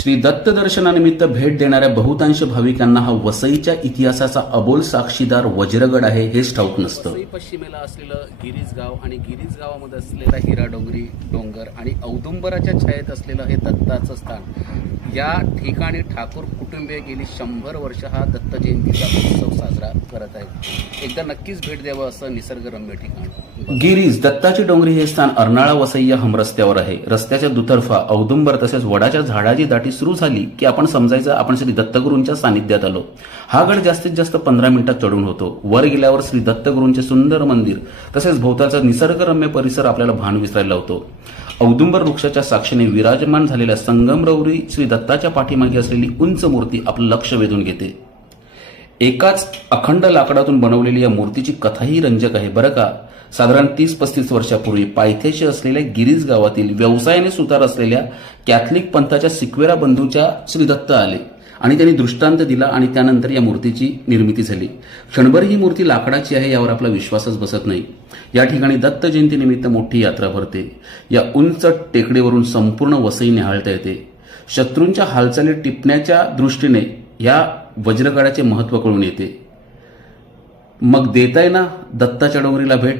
श्री दत्त दर्शनानिमित्त भेट देणाऱ्या बहुतांश भाविकांना हा वसईच्या इतिहासाचा अबोल साक्षीदार वज्रगड आहे हेच ठाऊक नसतं. वसई पश्चिमेला असलेलं गिरीज गाव आणि गिरीज गावामध्ये असलेला हिरा डोंगरी डोंगर आणि औदुंबराच्या छायेत असलेलं हे दत्ताचं स्थान या ठिकाणी ठाकूर कुटुंबीय गेली शंभर वर्ष हा दत्त जयंतीचा उत्सव साजरा करत आहेत. एकदा नक्कीच भेट द्यावं असं निसर्गरम्य ठिकाण. गिरीज दत्ताची डोंगरी हे स्थान अर्नाळा वसई या हमरस्त्यावर आहे. रस्त्याच्या दुतर्फा औदुंबर तसेच वडाच्या झाडाची दाटी सुरू झाली की आपण समजायचं आपण श्री दत्तगुरूंच्या सानिध्यात आलो. हा गड जास्तीत जास्त पंधरा मिनिटात चढून होतो. वर गेल्यावर श्री दत्तगुरूंचे सुंदर मंदिर तसेच भोवतालचा निसर्गरम्य परिसर आपल्याला भान विसरायला होतो औदुंबर वृक्षाच्या साक्षीने विराजमान झालेल्या संगमरवरी श्री दत्ताच्या पाठीमागे असलेली उंच मूर्ती आपलं लक्ष वेधून घेते. एकाच अखंड लाकडातून बनवलेली या मूर्तीची कथाही रंजक आहे. बरं का? साधारण तीस पस्तीस वर्षापूर्वी पायथ्याशी असलेल्या गिरीज गावातील व्यवसायाने सुतार असलेल्या कॅथलिक पंथाच्या सिक्वेरा बंधूच्या श्रीदत्त आले आणि त्यांनी दृष्टांत दिला आणि त्यानंतर या मूर्तीची निर्मिती झाली. क्षणभर ही मूर्ती लाकडाची आहे यावर आपला विश्वासच बसत नाही. या ठिकाणी दत्त जयंतीनिमित्त मोठी यात्रा भरते. या उंच टेकडीवरून संपूर्ण वसई निहाळता येते. शत्रूंच्या हालचाली टिपण्याच्या दृष्टीने या वज्रगडाचे महत्त्व कळून येते. मग देताय ना दत्ताच्या डोंगरीला भेट